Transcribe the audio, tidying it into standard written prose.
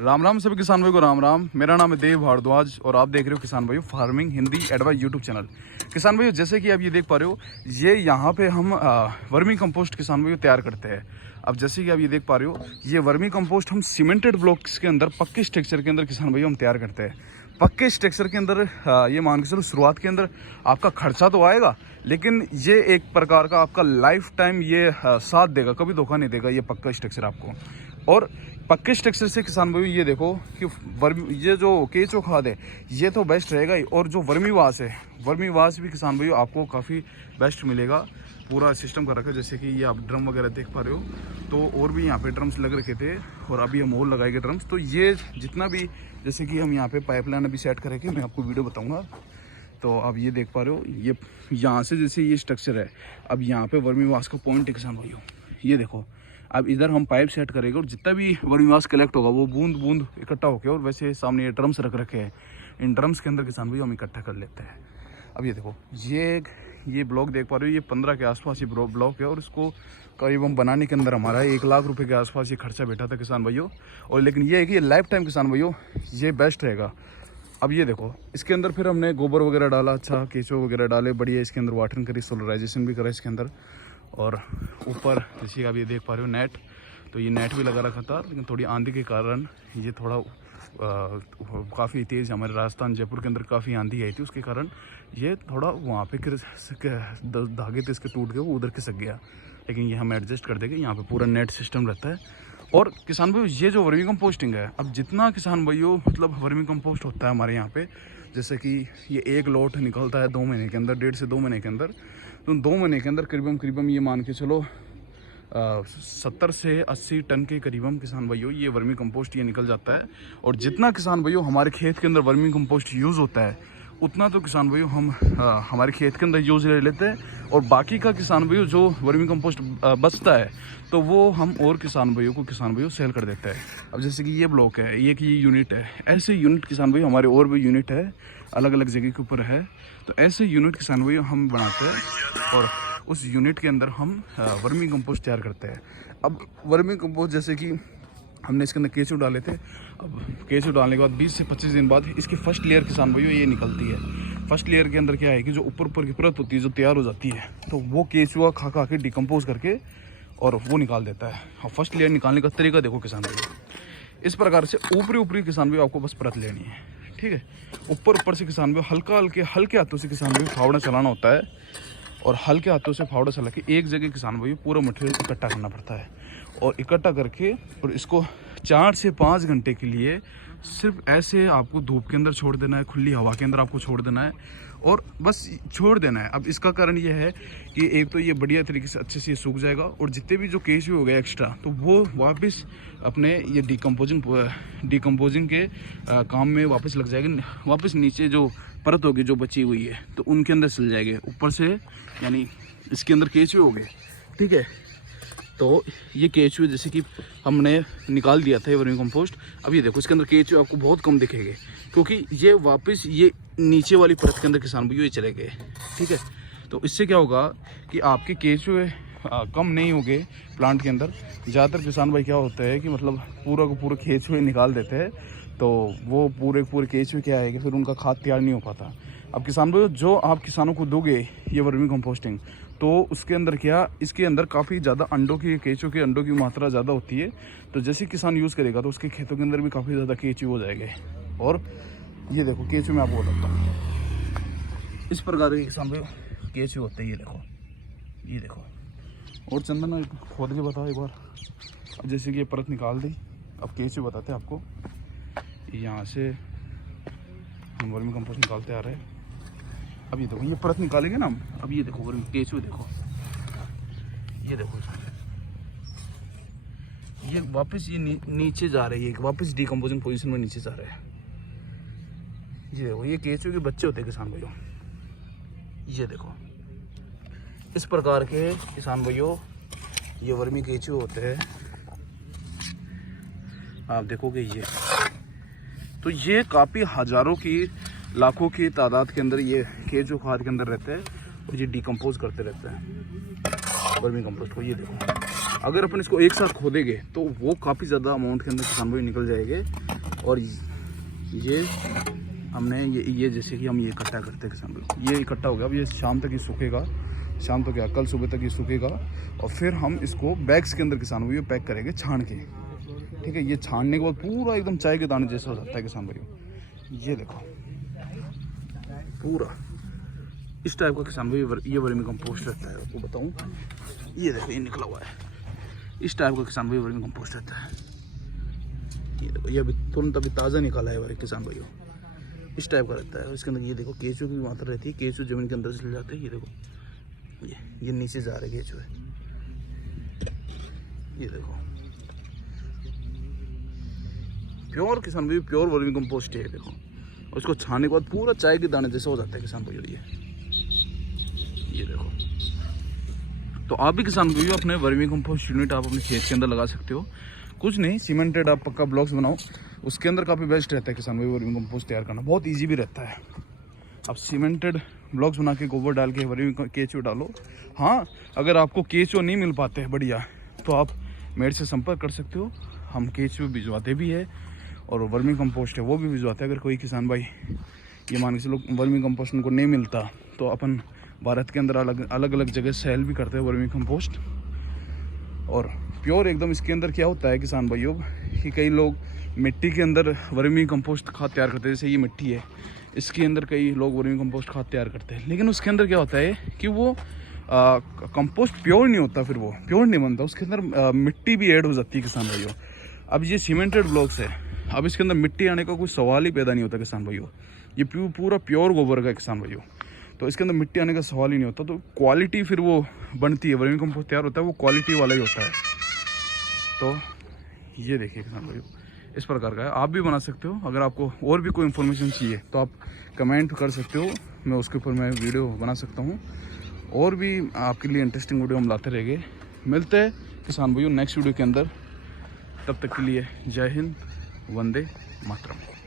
राम राम सभी किसान भाई को राम राम। मेरा नाम है देव भारद्वाज और आप देख रहे हो किसान भाइयों farming Hindi advice YouTube channel. किसान भाइयों जैसे कि आप ये देख पा रहे हो, ये यहाँ पे हम वर्मी कंपोस्ट किसान भाइयों तैयार करते हैं। अब जैसे कि आप ये देख पा रहे हो, ये वर्मी कंपोस्ट हम सीमेंटेड ब्लॉक्स के अंदर पक्के स्ट्रक्चर के अंदर किसान भाइयों हम तैयार करते हैं। पक्के स्ट्रक्चर के अंदर ये मान के चलो शुरुआत के अंदर आपका खर्चा तो आएगा, लेकिन ये एक प्रकार का आपका लाइफ टाइम ये साथ देगा, कभी धोखा नहीं देगा ये पक्का स्ट्रक्चर आपको। और पक्के स्ट्रक्चर से किसान भाई ये देखो कि ये जो केचो खाद है ये तो बेस्ट रहेगा ही, और जो वर्मी वास है, वर्मी वास भी किसान भाई आपको काफ़ी बेस्ट मिलेगा। पूरा सिस्टम कर रखा है, जैसे कि ये आप ड्रम वगैरह देख पा रहे हो, तो और भी यहाँ पे ड्रम्स लग रखे थे और अभी हम और लगाएंगे ड्रम्स। तो ये जितना भी जैसे कि हम यहाँ पे पाइपलाइन अभी सेट करेंगे, मैं आपको वीडियो बताऊँगा। तो आप ये देख पा रहे हो, ये यहाँ से जैसे ये स्ट्रक्चर है, अब यहाँ पे वर्मी वास का पॉइंट है किसान भाइयों, ये देखो। अब इधर हम पाइप सेट करेंगे और जितना भी वर्मीवास कलेक्ट होगा वो बूंद बूंद इकट्ठा होकर, और वैसे सामने ये ड्रम्स रख रखे हैं, इन ड्रम्स के अंदर किसान भाई हम इकट्ठा कर लेते हैं। अब ये देखो, ये ब्लॉक देख पा रहे हो, ये 15 के आसपास ये ब्लॉक है, और इसको करीब हम बनाने के अंदर हमारा 1 लाख रुपए के आसपास ये खर्चा बैठा था किसान भाइयों। और लेकिन ये है कि ये लाइफ टाइम किसान भाइयों ये बेस्ट रहेगा। अब ये देखो, इसके अंदर फिर हमने गोबर वगैरह डाला, अच्छा केचो वगैरह डाले, बढ़िया इसके अंदर वाटरिंग करी, सोलराइजेशन भी करा इसके अंदर। और ऊपर जैसे आप ये देख पा रहे हो नेट, तो ये नेट भी लगा रखा था, लेकिन थोड़ी आंधी के कारण ये थोड़ा काफ़ी तेज़, हमारे राजस्थान जयपुर के अंदर काफ़ी आंधी आई थी, उसके कारण ये थोड़ा वहाँ पे धागे थे इसके टूट गए, वो उधर खिसक गया। लेकिन ये हम एडजस्ट कर देंगे, यहाँ पे पूरा नेट सिस्टम रहता है। और किसान भाइयों ये जो वर्मी कंपोस्टिंग है, अब जितना किसान भाइयों मतलब वर्मी कंपोस्ट होता है हमारे यहाँ पे, जैसे कि ये एक लॉट निकलता है 2 महीने के अंदर, 1.5 से 2 महीने के अंदर, तो 2 महीने के अंदर करीबन ये मान के चलो 70 से 80 टन के करीबन किसान भाइयों ये वर्मी कंपोस्ट ये निकल जाता है। और जितना किसान भाइयों हमारे खेत के अंदर वर्मी कंपोस्ट यूज़ होता है, उतना तो किसान भाइयों हम हमारे खेत के अंदर यूज़ ले लेते हैं, और बाकी का किसान भाइयों जो वर्मी कंपोस्ट बचता है तो वो हम और किसान भाइयों सेल कर देते हैं। अब जैसे कि ये ब्लॉक है, ये कि ये यूनिट है, ऐसे यूनिट किसान भाइयों हमारे और भी यूनिट है, अलग अलग जगह के ऊपर है, तो ऐसे यूनिट किसान भाइयों हम बनाते हैं और उस यूनिट के अंदर हम वर्मी कंपोस्ट तैयार करते हैं। अब वर्मी कंपोस्ट जैसे कि हमने इसके अंदर केचू डाले थे, अब केचू डालने के बाद 20 से 25 दिन बाद इसकी फर्स्ट लेयर किसान भाइयों ये निकलती है। फर्स्ट लेयर के अंदर क्या है कि जो ऊपर की परत होती है जो तैयार हो जाती है, तो वो केचुआ खा के डिकम्पोज करके और वो निकाल देता है। और फर्स्ट लेयर निकालने का तरीका देखो किसान भाइयों, इस प्रकार से ऊपरी किसान भाइयों आपको बस परत लेनी है, ठीक है। ऊपर से किसान भाइयों हल्के हाथों से किसान भाइयों फावड़ा चलाना होता है, और हल्के हाथों से फावड़ा चला के एक जगह किसान भाइयों पूरा मटेरियल इकट्ठा करना पड़ता है, और इकट्ठा करके और इसको 4 से 5 घंटे के लिए सिर्फ ऐसे आपको धूप के अंदर छोड़ देना है, खुली हवा के अंदर आपको छोड़ देना है, और बस छोड़ देना है। अब इसका कारण ये है कि एक तो ये बढ़िया तरीके से अच्छे से सूख जाएगा, और जितने भी जो केचू हो गए एक्स्ट्रा, तो वो वापस अपने ये डिकम्पोजिंग के काम में वापस लग जाएगा, वापस नीचे जो परत होगी जो बची हुई है तो उनके अंदर चल जाएंगे ऊपर से, यानी इसके अंदर केचू हो गए, ठीक है। तो ये केचुए जैसे कि हमने निकाल दिया था ये वर्मी कंपोस्ट, अब ये देखो इसके अंदर केचुए आपको बहुत कम दिखेंगे, क्योंकि ये वापस ये नीचे वाली परत के अंदर किसान भाइयों ये चले गए, ठीक है। तो इससे क्या होगा कि आपके केचुए कम नहीं होंगे प्लांट के अंदर। ज़्यादातर किसान भाई क्या होता है कि मतलब पूरा का पूरा केचुए निकाल देते हैं, तो वो पूरे केचुए क्या है कि फिर उनका खाद तैयार नहीं हो पाता। अब किसान भाइयों जो आप किसानों को दोगे ये वर्मी कंपोस्टिंग, तो उसके अंदर इसके अंदर काफ़ी ज़्यादा केचुए के अंडों की मात्रा ज़्यादा होती है, तो जैसे किसान यूज़ करेगा तो उसके खेतों के अंदर भी काफ़ी ज़्यादा केचुए हो जाएंगे। और ये देखो केचुए मैं आपको बताता हूँ, इस प्रकार के किसान भाइयों केचुए होते हैं, ये देखो। और चंदन खोद के बताओ एक बार। अब जैसे कि ये परत निकाल दी, अब केचुए बताते हैं आपको। यहाँ से हम वर्मी कंपोस्ट निकालते आ रहे हैं। अब ये देखो ये परत निकालेंगे ना हम, अब ये देखो वर्मी केचुए देखो, ये देखो ये वापस ये नीचे जा रही है, वापस डिकम्पोजिंग पोजीशन में नीचे जा रहा है। ये देखो ये केचुए के बच्चे होते हैं किसान भाइयों, ये देखो इस प्रकार के किसान भाइयों ये वर्मी केचुए होते हैं। आप देखोगे ये, तो ये काफ़ी हज़ारों की लाखों की तादाद के अंदर ये केचुए खाद के अंदर रहते हैं, और ये डिकम्पोज करते रहते हैं वर्मी कंपोस्ट को। ये देखो अगर अपन इसको एक साथ खोदेंगे तो वो काफ़ी ज़्यादा अमाउंट के अंदर किसान भाई निकल जाएंगे। और ये हमने ये जैसे कि हम ये इकट्ठा करते हैं किसान भाई, ये इकट्ठा हो गया। अब ये शाम तक ये सूखेगा, शाम तक क्या कल सुबह तक ये सूखेगा और फिर हम इसको बैग्स के अंदर किसान भाई पैक करेंगे छान के। ठीक है, ये छानने के बाद पूरा एकदम चाय के दाने जैसा हो जाता है किसान भाई। ये देखो पूरा इस टाइप का किसान भाई ये वर्मी कंपोस्ट रहता है। आपको बताऊं, ये देखो ये निकला हुआ है, इस टाइप का किसान भाई वर्मी कंपोस्ट रहता है। ये देखो ये अभी तुरंत अभी ताज़ा निकाला है भाई किसान भाइयों, इस टाइप का रहता है। इसके अंदर ये देखो केचुए की मात्रा रहती है, केचुए जमीन के अंदर चले जाते हैं। ये देखो ये नीचे जा रहे केचुए, ये देखो प्योर किसान भाई प्योर वर्मी कंपोस्ट है। देखो और इसको छानने के बाद पूरा चाय के दाने जैसा हो जाता है किसान भाइयों। ये देखो, तो आप भी किसान भाइयों अपने वर्मी कंपोस्ट यूनिट आप अपने खेत के अंदर लगा सकते हो। कुछ नहीं, सीमेंटेड आप पक्का ब्लॉक्स बनाओ, उसके अंदर काफ़ी बेस्ट रहता है किसान भाई वर्मी कंपोस्ट तैयार करना, बहुत इजी भी रहता है। आप सीमेंटेड ब्लॉक्स बना के गोबर डाल के वर्मी केचुए डालो। हाँ, अगर आपको केचुए नहीं मिल पाते हैं बढ़िया, तो आप मेरे से संपर्क कर सकते हो, हम केचुए भिजवाते भी है और वर्मी कंपोस्ट है वो भी भिजवाते हैं। अगर कोई किसान भाई ये मान के चलो वर्मी कंपोस्ट उनको नहीं मिलता, तो अपन भारत के अंदर अलग अलग जगह सेल भी करते हैं वर्मी कंपोस्ट। और प्योर एकदम इसके अंदर क्या होता है किसान भाइयों कि कई लोग मिट्टी के अंदर वर्मी कंपोस्ट खाद तैयार करते हैं, जैसे ये मिट्टी है इसके अंदर कई लोग वर्मी कंपोस्ट खाद तैयार करते हैं, लेकिन उसके अंदर क्या होता है कि वो कंपोस्ट प्योर नहीं होता, फिर वो प्योर नहीं बनता, उसके अंदर मिट्टी भी ऐड हो जाती है किसान भाइयों। अब ये सीमेंटेड ब्लॉक्स है, अब इसके अंदर मिट्टी आने का कोई सवाल ही पैदा नहीं होता किसान भाइयों। ये पूरा प्योर गोबर का किसान भाइयों, तो इसके अंदर मिट्टी आने का सवाल ही नहीं होता। तो क्वालिटी फिर वो बनती है, वर्मी कंपोस्ट तैयार होता है वो क्वालिटी वाला ही होता है। तो ये देखिए किसान भाइयों इस प्रकार का है, आप भी बना सकते हो। अगर आपको और भी कोई इन्फॉर्मेशन चाहिए तो आप कमेंट कर सकते हो, मैं उसके ऊपर मैं वीडियो बना सकता हूँ। और भी आपके लिए इंटरेस्टिंग वीडियो हम लाते रहेंगे। मिलते हैं किसान भाइयों नेक्स्ट वीडियो के अंदर, तब तक के लिए जय हिंद, वंदे मातरम।